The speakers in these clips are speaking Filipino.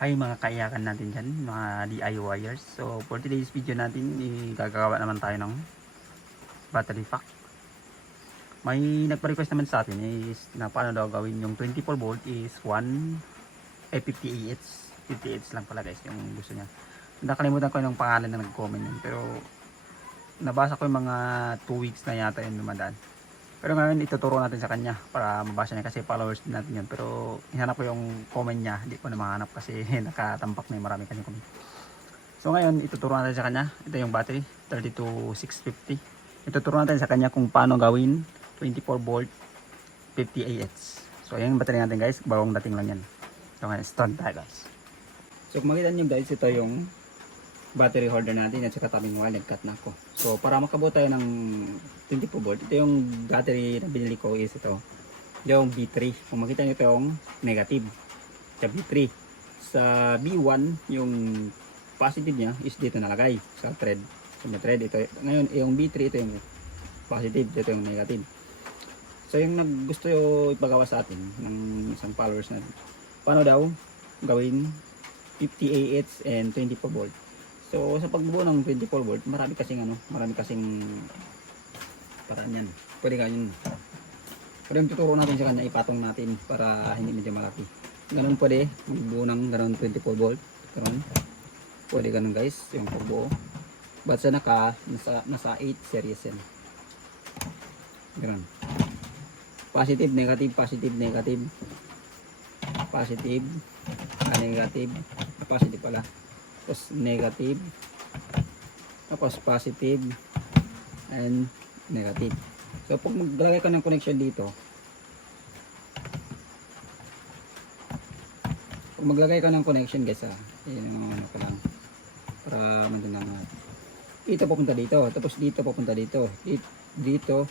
Hi mga kaiyakan natin dyan, mga DIYers. So for today's video natin, gagawa naman tayo ng battery pack. May nagpa-request naman sa atin is na paano daw gawin yung 24 volt is 50 AH. 50 AH lang pala guys yung gusto niya. Nakalimutan ko yung pangalan na nag-comment yun, pero nabasa ko yung mga 2 weeks na yata yung dumadaan. Pero ngayon ituturo natin sa kanya para mabasa niya kasi followers din natin yun. Pero hinanap ko yung comment niya, hindi ko na mahanap kasi nakatampak na yung marami kanyang comment. So ngayon ituturo natin sa kanya, ito yung battery 32650. Ituturo natin sa kanya kung paano gawin 24 volt 50 AH. So ayan yung battery natin guys, bagong dating lang yan. So ngayon start tayo guys. So kung makita nyo guys, ito yung battery holder natin at saka tabing wire, nag-cut na ako. So para makabuo tayo ng 24 volt, ito yung battery na binili ko is ito, yung B3. Kung makita nyo ito yung negative sa B3. Sa B1 yung positive niya is dito nalagay sa thread. Sa thread ito. Ngayon yung B3 ito yung positive, dito yung negative. So yung gusto yung ipagawa sa atin ng isang followers natin, paano daw gawin 50 AH and 24 volt. So sa pagbubuo ng 24 volt, marami kasing paraan yan. Pwede ganyan. Pero yung tuturo natin sa kanya, ipatong natin para hindi medyo malaki. Ganun pwede, magbuo ng ganun 24 volt. Ganun. Pwede ganun guys, yung pagbuo. But sa nasa 8 series yan. Ganun. Positive, negative, positive, negative. Positive, negative, positive pala. Tapos negative, tapos positive and negative. So pag maglagay ka ng connection dito, pag maglagay ka ng connection guys, yun yung ano ka lang para mantunan natin. Dito papunta dito, tapos dito papunta dito, dito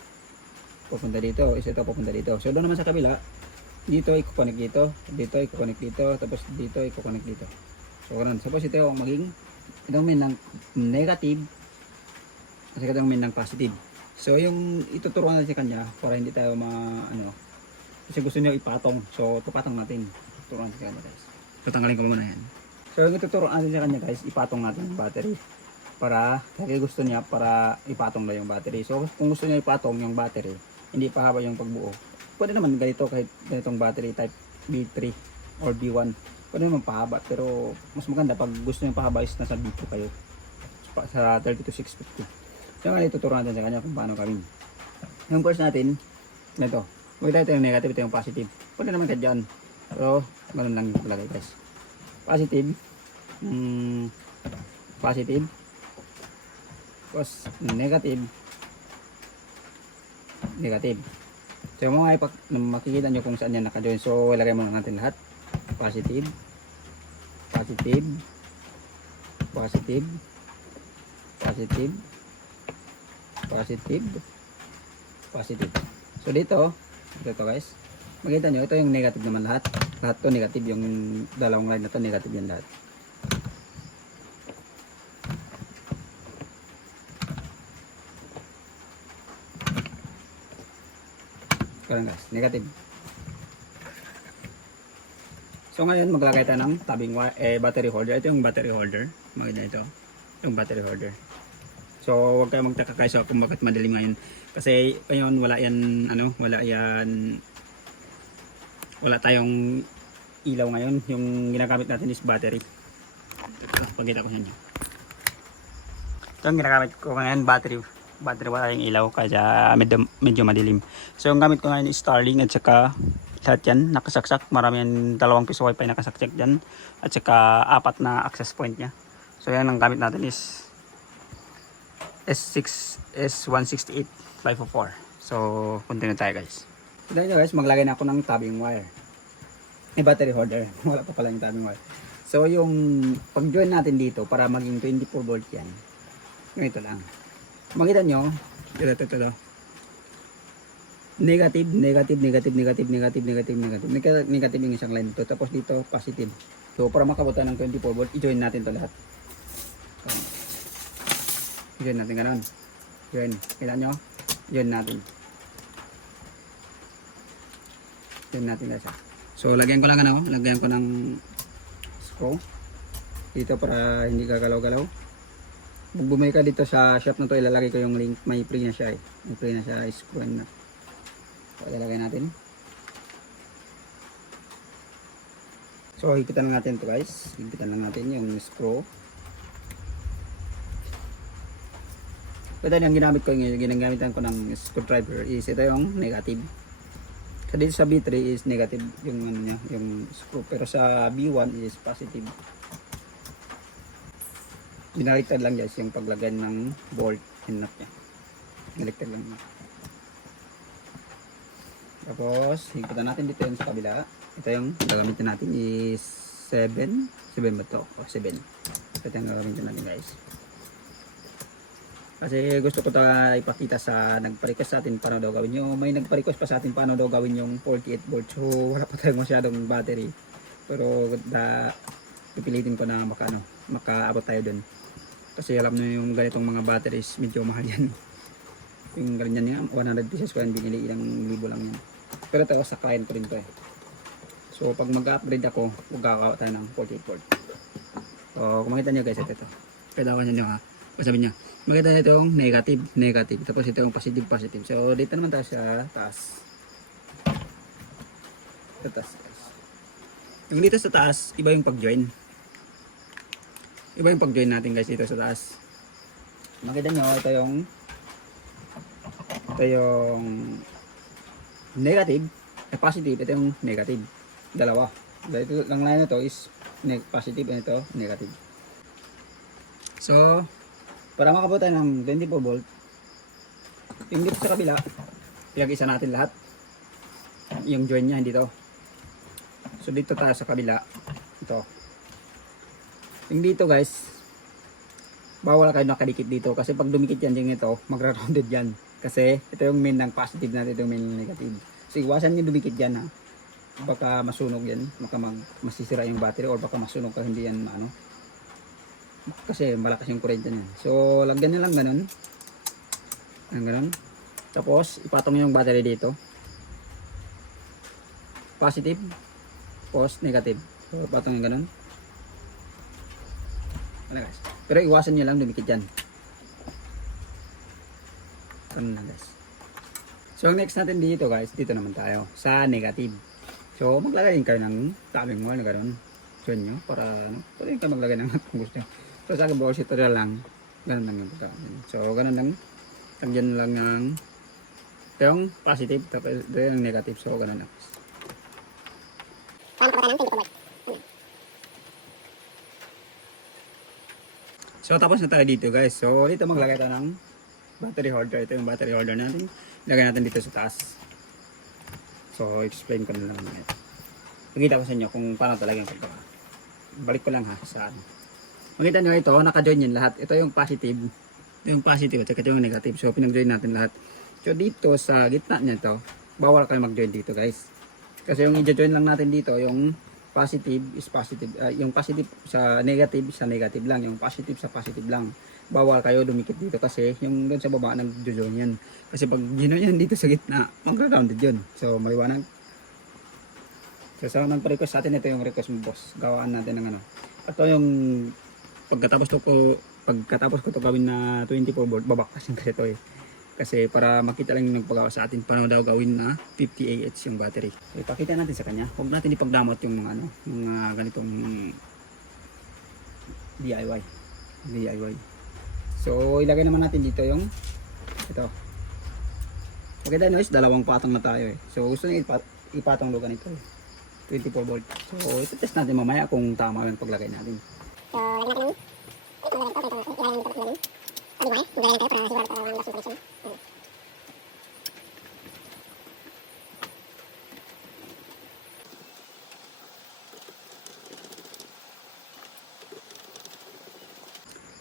papunta dito, isa ito papunta dito. So doon naman sa kabila, dito i-connect dito, dito i-connect dito, tapos dito i-connect dito. So ganun. Suppose ito yung maging itong min ng negative kasi itong min ng positive. So yung ituturuan natin sa kanya para hindi tayo kasi gusto niya ipatong. So tupatong natin. Tuturuan natin sa kanya guys. So tanggalin ko muna yan. So yung ituturuan natin sa kanya guys, ipatong natin yung battery. Para kasi gusto niya para ipatong na yung battery. So kung gusto niya ipatong yung battery, hindi pa haba yung pagbuo. Pwede naman ganito kahit ganitong battery type B3 or B1. Pwede naman pahaba, pero mas maganda pag gusto nyo pahaba is nasa B2 kayo sa 32650. So nga ituturuan natin sa kanya kung paano gawin. Yung course natin, ito. Magkita ito yung negative, ito yung positive. Pwede naman ka dyan. Pero ganun lang palagay guys. Positive. Positive. Tapos negative. Negative. So mga makikita nyo kung saan yan naka-join. So ilagay muna natin lahat. Positive, positive, positive, positive, positive, positive. So dito guys, makita nyo ito yung negative naman lahat. Lahat to negative, yung dalawang line na to negative yan lahat. Kaya guys, negative. So ngayon maglagay tayo ng tabing battery holder. Ito yung battery holder. Maganda ito. Yung battery holder. So huwag kayo magtaka guys kung bakit madilim ngayon. Kasi ngayon wala tayong ilaw ngayon. Yung ginagamit natin is battery. Pagkita ko sa inyo. Ito yung ginagamit ko ngayon, battery. Battery, wala yung ilaw kaya medyo madilim. So yung gamit ko ngayon is Starlink at saka lahat yan nakasaksak. Marami yan, 2 piso wifi nakasaksak dyan. At saka 4 na access point nya. So yan ang gamit natin is S168-504. So continue tayo guys. So dahil guys, maglagay na ako ng tabing wire. Battery holder. Wala pa pala yung tabing wire. So yung pag join natin dito para maging 24 volt yan, yung ito lang. Makita nyo, ito. Negative, negative, negative, negative, negative, negative, negative. Negative yung isang line dito. Tapos dito, positive. So, para makabuta ng 24 volt, i-join natin to lahat. So, i-join natin gano'n. Join. Kita nyo? Join natin. Join natin guys. So, lagyan ko lang lagyan ko ng screw dito para hindi gagalaw-galaw. Pag bumili ka dito sa shop na to, ilalagay ko yung link. May free na siya eh. May free na siya, screw and nut. So, ilalagay natin. So, higitan lang natin to guys. Higitan lang natin yung screw. Pero yung ginamit ko, ginagamitan ko ng screwdriver is ito yung negative. So, dito sa B3 is negative yung ano niya, yung screw. Pero sa B1 is positive. Binaliktad lang guys yung paglagay ng bolt and nut niya. Binaliktad lang. Tapos, higpitan natin dito yung sa kabila. Ito yung gagamitin natin is 7. 7 ba ito? O 7. Ito yung gagamitin natin guys. Kasi gusto ko ipakita sa nagpa-request sa atin paano daw gawin yung may nagpa-request pa sa atin paano daw gawin yung 48 volt. So wala pa tayong masyadong battery. Pero pipilitin ko na makaabot tayo dun. Kasi alam nyo yung ganitong mga batteries medyo mahal yan. Yung ganyan yan 100 pesos ko yan binili, ilang libo lang yan. Pero ito sa client ko rin to eh. So pag mag-upgrade ako, magkakawa tayo ng 48 volt. So kung makita nyo guys, ito. Kailangan nyo ha. Sabi niya, makita nyo itong negative, negative. Tapos ito yung positive, positive. So dito naman tayo sa taas. Sa taas guys. Yung dito sa taas, iba yung pag-join. Iba yung pag-join natin guys dito sa taas. Makita nyo, ito yung negative, positive, ito yung negative. Dalawa. Ito lang line na to is positive and ito negative. So, para makabot tayo ng 24 volt, yung dito sa kabila, pinag-isa natin lahat. Yung join niya, hindi to. So, dito tayo sa kabila. Ito. Yung dito guys, bawal kayo nakadikit dito. Kasi pag dumikit yan yung ito, magra-rounded yan. Kasi ito yung main ng positive natin, ito yung main ng negative. So, iwasan nyo dumikit yan ha. Baka masunog yan. Baka masisira yung battery or baka masunog ka hindi yan kasi malakas yung kurente niyan. So, lagyan nyo lang ganun. Ganun. Tapos, ipatong nyo yung battery dito. Positive. Tapos, negative. So, ipatong nyo ganun. Ano guys? Pero iwasan nyo lang dumikit yan. Ganun lang guys. So, next natin dito guys, dito naman tayo. Sa negative. So, maglagay din kayo ng timing mo na ganun. So, nyo, para pwede kayo maglagay ng kung gusto nyo. So sa akin bullshit na lang. Ganun lang yung pagkain. So ganun lang. Tagyan lang ng yung positive tapos yung negative. So ganun lang. So tapos na tayo dito guys. So dito maglagay tayo ng battery holder. Ito yung battery holder natin. Ilagay natin dito sa taas. So explain ko na lang ngayon. Pakita ko sa inyo kung paano talaga yung pagkain. Balik ko lang ha sa ano. Makita nyo ito, naka-join yan lahat. Ito yung positive. Ito yung positive at ito yung negative. So, pinag-join natin lahat. So, dito sa gitna niya ito, bawal kayo mag-join dito guys. Kasi yung i-join lang natin dito, yung positive is positive. Yung positive sa negative lang. Yung positive sa positive lang. Bawal kayo dumikit dito kasi yung doon sa baba nag-join yan. Kasi pag ginoin yan dito sa gitna, mag-grounded yun. So, maliwanag. So, sa nag-request sa atin, ito yung request mo boss. Gawaan natin ng ano. Ito yung pagkatapos ko to gawin na 24 volt, babakasin kasi ito eh. Kasi para makita lang yung nagpagawa sa atin paano daw gawin na 50 Ah yung battery. So, ipakita natin sa kanya. Huwag natin ipagdamot yung mga ganitong DIY. So ilagay naman natin dito yung ito. Pakita nyo is dalawang patong na tayo eh. So gusto nyo ipatong lo ganito eh. 24 volt. So ito test natin mamaya kung tama yung paglagay natin.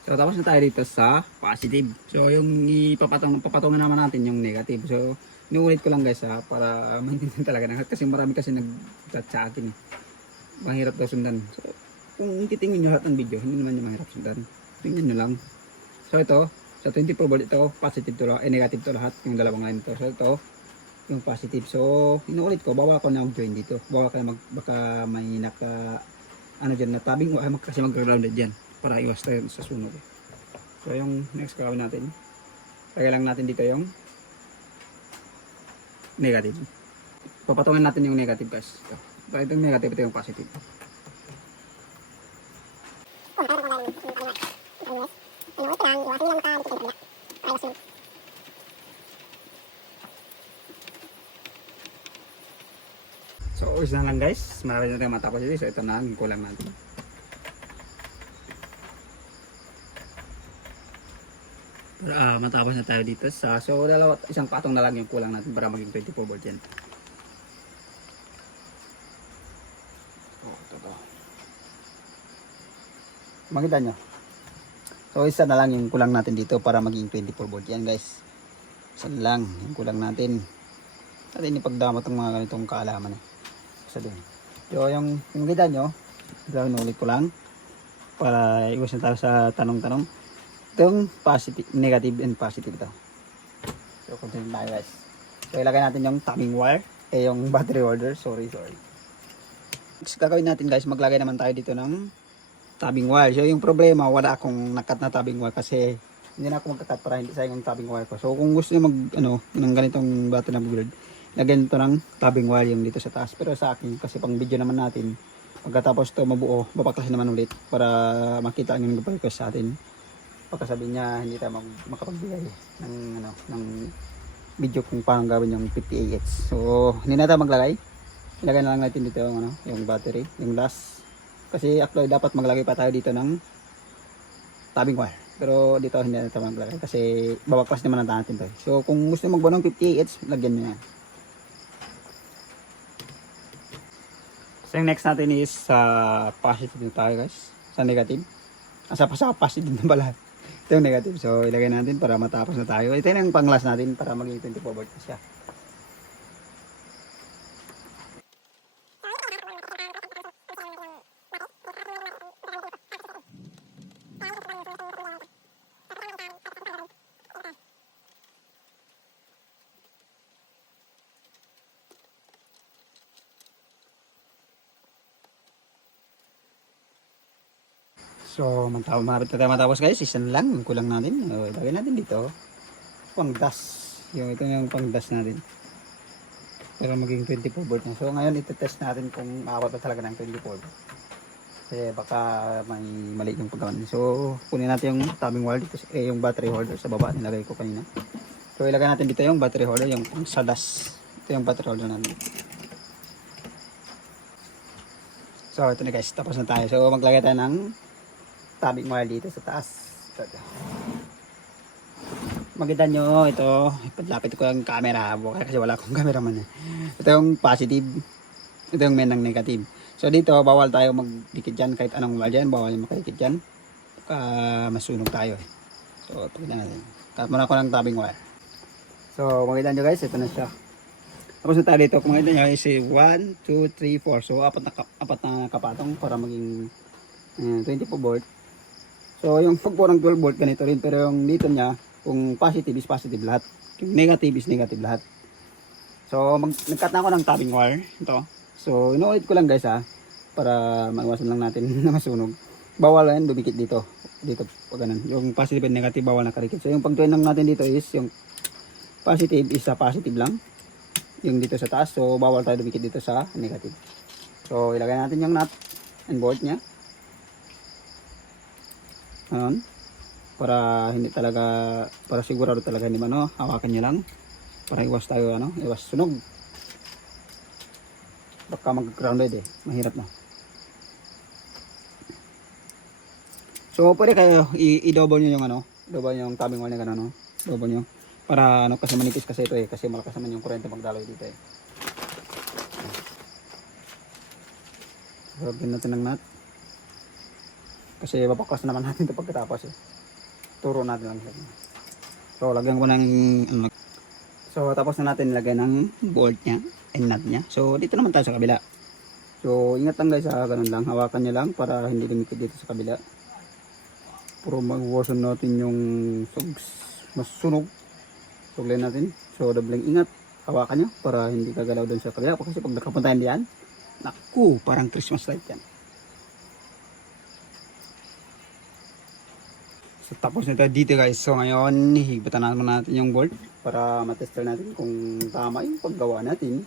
So tapos na tayo dito sa positive. So yung papatungan naman natin yung negative. So inuulit ko lang guys para maintindihan talaga na kasi marami kasi nag-chat sa akin eh. Mahirap daw sundan. So kung titingin nyo lahat ng video, hindi naman yung mahirap sundan. Tingnan nyo lang. So ito, sa 24 volt ito, positive to lahat, negative to lahat, yung dalawang line to. So ito, yung positive. So inuulit ko, bawal ako na mag-join dito. Bawal kayo baka may ano dyan na tabing wire kasi mag-grounded dyan para iwas tayo sa sunog. So yung next gagawin natin, lagay lang natin dito yung negative. Papatungin natin yung negative guys. So, ito yung negative, ito yung positive. So, isa na lang guys. Marami na tayo matapos dito. So, ito na ang kulang natin. Para matapos na tayo dito. So, isang patong na lang yung kulang natin para maging 24 volt yan. Makita nyo. So, isa na lang yung kulang natin dito para maging 24 volt yan guys. Isa lang yung kulang natin. Natin ipagdamot ang mga ganitong kaalaman. So, yung kita nyo, inulit ko lang para iwas na tayo sa tanong-tanong. Ito yung positive, negative and positive ito. So, continue tayo guys. So, ilagay natin yung timing wire, yung battery holder. Sorry. Next gagawin natin guys, maglagay naman tayo dito ng tabbing wire. So, yung problema, wala akong nakat na tabbing wire kasi hindi na ako magkakat para hindi sayang yung tabbing wire ko. So, kung gusto nyo ng ganitong battery na build, lagyan ito ng tabbing wire yung dito sa taas. Pero sa akin, kasi pang video naman natin, pagkatapos ito mabuo, babaklasin naman ulit para makita yung nag-request sa atin. Pagkasabi niya, hindi tayo makapagbigay ng video kung paano gawin yung 50 AH. So, hindi na tayo maglagay. Ilagay na lang natin dito yung battery, yung last. Kasi actually dapat maglagay pa tayo dito ng tabbing wire. Pero dito hindi na tayo maglagay kasi babaklas naman natin ito. So, kung gusto magbuo ng 50 AH, lagyan nyo yan. So, yung next natin is positive tayo guys. Sa negative. Sa positive na pala. Ito yung negative. So, ilagay natin para matapos na tayo. Ito yung pang-last natin para maging 24 volt siya. So, malapit na tayo matapos guys. Isa na lang. Yung kulang natin. O, ilagay natin dito. Pang dust. Ito yung pang dust natin. Para maging 24 volt na. So, ngayon ito-test natin kung maabot na talaga ng 24 volt. Kasi baka may mali yung pagkawan. So, kunin natin yung tabbing wire dito. Yung battery holder sa baba. Nilagay ko kanina. So, ilagay natin dito yung battery holder. Yung sa dust. Ito yung battery holder natin. So, ito na guys. Tapos na tayo. So, maglagay tayo ng tabbing wire dito sa taas. Makita nyo ito, ipadlapit ko yung camera kasi wala akong cameraman. Ito yung positive, ito yung main ng negative. So dito bawal tayo magdikit dyan kahit anong wire dyan, bawal yung makadikit dyan. Masunog tayo. So pakita natin. Cut muna ko ng tabbing wire. So makita nyo guys, ito na siya. Tapos na tayo dito, kung makita nyo is 1, 2, 3, 4. So apat na kapatong para maging 24 volt. So yung pagpo ng 12 volt ganito rin, pero yung dito niya, kung positive is positive lahat, yung negative is negative lahat. So nag-cut na ako ng tabbing wire ito. So inuulit ko lang guys para maiwasan lang natin na masunog. Bawal yan dumikit dito pag ganun. Yung positive and negative bawal na karikit. So yung pag-join lang natin dito is yung positive is sa positive lang, yung dito sa taas. So bawal tayo dumikit dito sa negative. So ilagay natin yung nut and bolt nya. Para hindi talaga, para sigurado talaga hindi hawakan nyo lang para iwas tayo iwas sunog. Baka mag-grounded mahirap na. So pwede kayo i-double nyo yung double nyo yung tabbing wire na gano'n double nyo para kasi manipis kasi ito kasi malakas naman yung kuryente magdaloy dito Lagyan natin ng nut. Kasi babaklas naman natin ito pagkatapos Turo natin lang siya. So lagyan ko ng So tapos na natin lagyan ng bolt nya and nut nya. So dito naman tayo sa kabila. So ingat lang guys ganun lang. Hawakan nyo lang para hindi lumikit dito sa kabila. Puro mag-wasan natin yung mas sunog. Suglayin natin. So dobleng ingat. Hawakan nyo para hindi kagalaw dun sa kabila. Kasi pag nakapuntahan diyan, naku, parang Christmas light yan. So tapos na tayo dito guys. So ngayon, higpitan naman natin yung bolt para matester natin kung tama yung paggawa natin.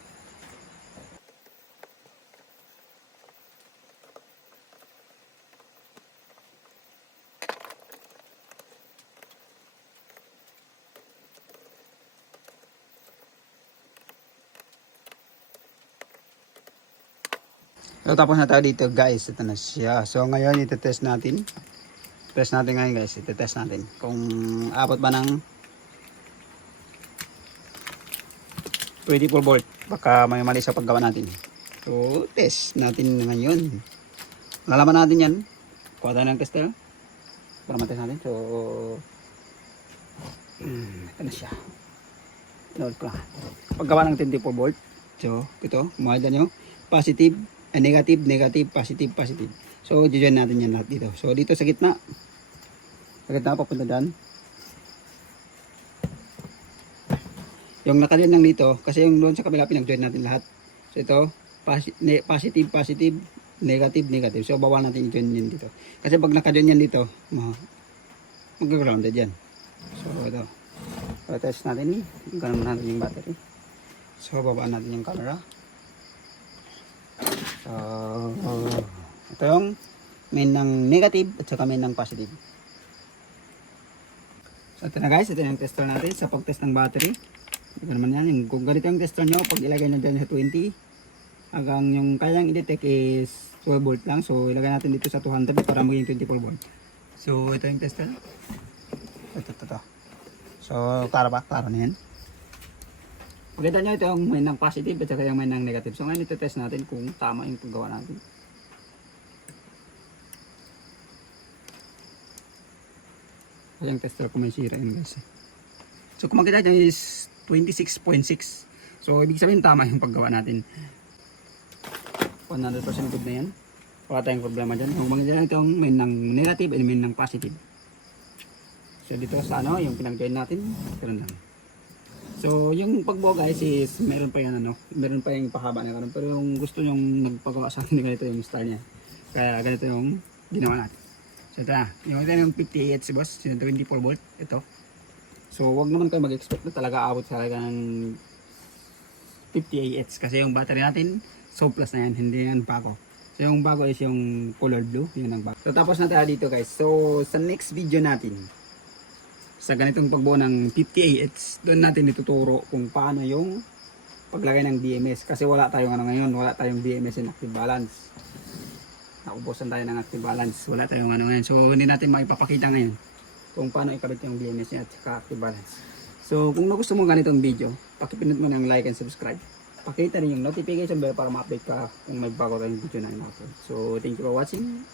So tapos na tayo dito guys. Ito na siya. So ngayon ito-test natin. Test natin ngayon guys. Ito-test natin kung abot ba ng 24 volt. Baka may mali sa paggawa natin. So test natin ngayon. Lalaman natin yan. Kuha tayo ng tester para matest natin. So ito na siya. Load ko lang. Paggawa ng 24 volt. So ito. Makita nyo. Positive. Negative, negative, positive, positive. So, diyan natin yan lahat dito. So, dito sa gitna. Sa gitna, papunta dyan. Yung nakalian lang dito, kasi yung doon sa kabila, pinag-join natin lahat. So, ito, positive, positive, negative, negative. So, bawal natin i-join yan dito. Kasi pag naka-join yan dito, mag-grounded yan. So, ito. So, test natin. Ganun natin yung battery. So, babaan natin yung camera. So, ito yung main ng negative at saka main ng positive. So, ito na guys, ito yung tester natin sa pag-test ng battery. Ito naman yan, kung ganito yung tester nyo, pag ilagay nyo dyan sa 20, hanggang yung kayang i-detect is 12 volt lang. So, ilagay natin dito sa 200 para maging 24 volt. So, ito yung tester. Ito. So, klaro ba? Klaro na yan. Pakita nyo ito yung main ng positive at saka yung main ng negative. So ngayon ito-test natin kung tama yung paggawa natin. Yung tester ko may sira yun guys. So kung makita nyo is 26.6. So ibig sabihin tama yung paggawa natin. 100% good na yan. Wala tayong problema dyan. Kung makita nyo ito yung main ng negative at main ng positive. So dito sa ano, yung pinag-join natin. Ganun lang. So, yung pagbuo guys is meron pa yan meron pa yung pahaba na ganun. Pero yung gusto nyong nagpagawa sa akin, ganito yung style niya. Kaya ganito yung ginawa natin. So, ito na. Ito yung 58 boss, yung 24 volt. Ito. So, wag naman kayo mag-expect na talaga abot sa talaga ng 58 kasi yung battery natin, so plus na yan, hindi yan bago. So, yung bago is yung color blue, yun ang bago. So, tapos na tayo dito guys. So, sa next video natin, sa ganitong pagbuo ng 50AH, doon natin ituturo kung paano yung paglagay ng BMS. Kasi wala tayong ngayon, wala tayong BMS in active balance. Naubusan tayo ng active balance, wala tayong ngayon. So hindi natin maipapakita ngayon kung paano ikabit yung BMS niya at saka active balance. So kung gusto mo ganitong video, pakipindot mo ng like and subscribe. Pakita rin yung notification bell para ma-update ka kung may bago tayong video na in-upload. So thank you for watching.